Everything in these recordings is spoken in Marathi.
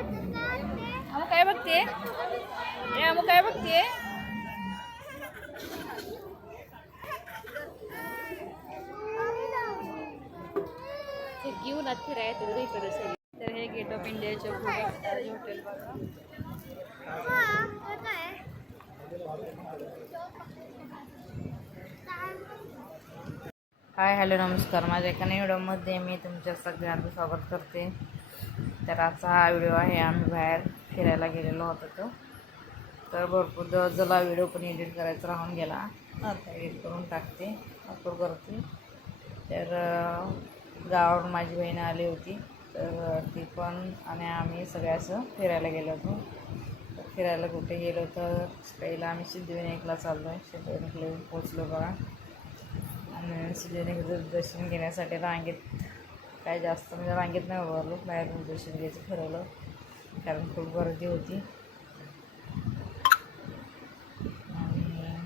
अमू काय बघते? अमू काय बघते? घेऊन फिरायचं इकडे सगळी. तर हे गेट ऑफ इंडियाच्या हॉटेल बघा. हाय हॅलो नमस्कार. माझ्या एका व्हिडिओमध्ये मी तुमच्या सगळ्यांचं स्वागत करते. तर आजचा हा व्हिडिओ आहे. आम्ही बाहेर फिरायला गेलेलो होतो तर भरपूर दिवस झाला व्हिडिओ पण एडिट करायचा राहून गेला. आता एडिट करून टाकते, अपलोड करते. तर गावावरून माझी बहीण आली होती तर ती पण आणि आम्ही सगळे असं फिरायला गेलो होतो. तर फिरायला कुठे गेलो तर पहिला आम्ही सिद्धिविनायकला चाललो आहे. सिद्धिविनायकला पोचलो बघा. आणि सिद्धिविनायकाचं दर्शन घेण्यासाठी रांगेत काय जास्त म्हणजे रांगेत नाही उभारलो, बाहेरून दर्शन घ्यायचं ठरवलं कारण खूप गर्दी होती. आणि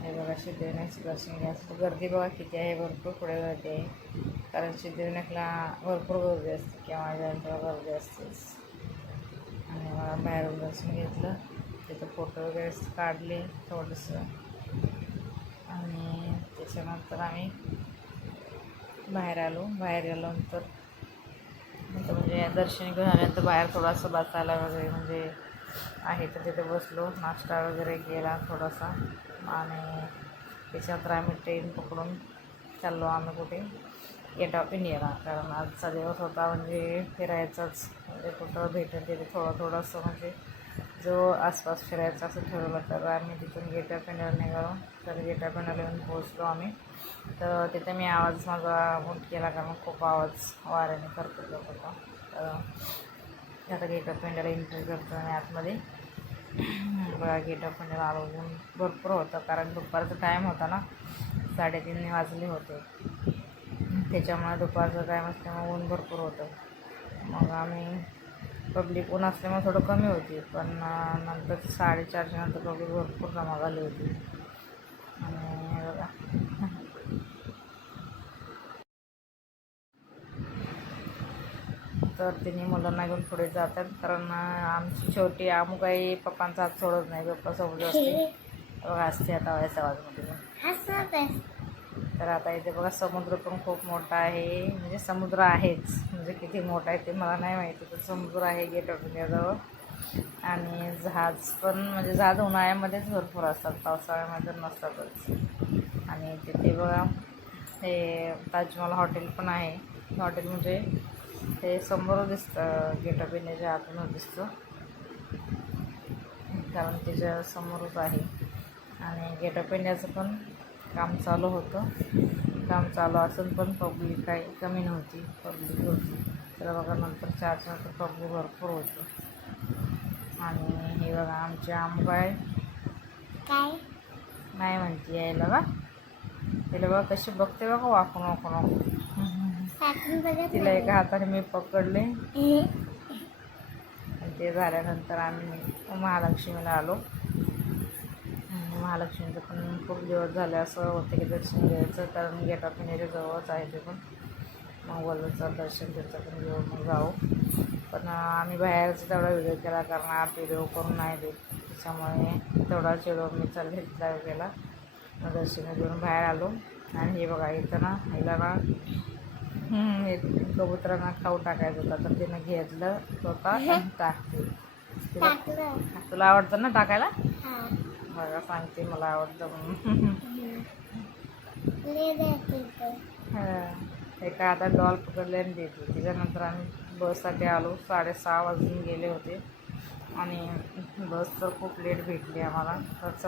हे बघा सिद्धिविनायकाचं दर्शन घ्यायचं गर्दी बघा किती आहे, भरपूर पुढे गर्दी आहे कारण सिद्धिविनायकला भरपूर गर्दी असते किंवा जेव्हा गर्दी असतेच. आणि मला बाहेरून दर्शन घेतलं, तिथं फोटो वगैरे काढले थोडंसं. आणि त्याच्यानंतर आम्ही बाहेर गेल्यानंतर म्हणजे दर्शन घेऊन आल्यानंतर बाहेर थोडासा बसायला वगैरे म्हणजे आहे तर तिथे बसलो, नाश्ता वगैरे केला थोडासा. आणि त्याच्यानंतर आम्ही ट्रेन पकडून चाललो आम्ही कुठे गेट ऑफ इंडियाला. कारण आजचा दिवस होता म्हणजे फिरायचाच, म्हणजे कुठं भेटेल तिथे थोडंसं म्हणजे जो आसपास फिरायचं असं ठरवलं. तर आम्ही तिथून गेट ऑफ इंडियाला निघालो. तर गेट ऑफ इंडियाला येऊन पोहोचलो आम्ही. तर तिथे मी आवाज माझा मोठ केला कारण खूप आवाज वाऱ्याने करत होता. तर आता गेट ऑफ इंडियाला एंट्री करतो आणि आतमध्ये बघा गेट ऑफ इंडियाला आलो. ऊन भरपूर होतं कारण दुपारचा टाईम होता ना, 3:30 वाजले होते. त्याच्यामुळे दुपारचा टाईम असल्यामुळे ऊन भरपूर होतं. मग आम्ही पब्लिक ऊन असल्यामुळे थोडं कमी होती, पण नंतर 4:30च्या नंतर पब्लिक भरपूर जमा झाली होती. आणि बघा तर तिने मुलांना घेऊन पुढे जातात कारण आमची छोटी आमू काही पप्पांचा हात सोडत नाही, पप्पासोबत असते. बघा असते आता वयाच्या आवाजमध्ये. तर आता इथे बघा समुद्र पण खूप मोठा आहे, म्हणजे समुद्र आहेच, म्हणजे किती मोठा आहे ते मला नाही माहिती, पण समुद्र आहे गेट ऑफ इंडियाजवळ. आणि जहाज पण म्हणजे जहाज उन्हाळ्यामध्येच भरपूर असतात, पावसाळ्यामध्ये नसतातच. आणि तिथे बघा हे ताजमहल हॉटेल पण आहे. हॉटेल म्हणजे ते समोर दिसतं, गेट ऑफ इंडियाच्या आतूनच दिसतं कारण त्याच्या समोरच आहे. आणि गेट ऑफ इंडियाचं पण काम चालू होतं. काम चालू असून पण पब्लिक काही कमी नव्हती, पब्लिक होती. तर बघा नंतर 4च्या नंतर पब्लिक भरपूर होती. आणि हे बघा आमची आंबाय काय नाही म्हणते यायला बा. तिला बघा कशी बघते बघा वाकून तिला एका हाताने मी पकडले. ते झाल्यानंतर आम्ही महालक्ष्मीला आलो. महालक्ष्मीचं पण खूप दिवस झाले असं होतं की दर्शन घ्यायचं कारण गेट ऑफ इंडियाच्या जवळच आहे ते पण. मग बोललं दर्शन त्याचं पण घेऊन मग जाऊ. पण आम्ही बाहेरच तेवढा व्हिडिओ केला कारण आत व्हिडिओ करून नाही देत, त्याच्यामुळे तेवढाच व्हिडिओ मी घेतला केला. मग दर्शन घेऊन बाहेर आलो. आणि हे बघा इथं ना हिला ना हे कबुतरांना खाऊ टाकायचं होता तर तिनं घेतलं स्वतः टाकते. तुला आवडतं ना टाकायला? बघा सांगते मला आवडतं म्हणून. एका आता डॉल पकडले आणि देते. त्याच्यानंतर आम्ही बससाठी आलो. 6:30 वाजून गेले होते आणि बस तर खूप लेट भेटली आम्हाला. तर चला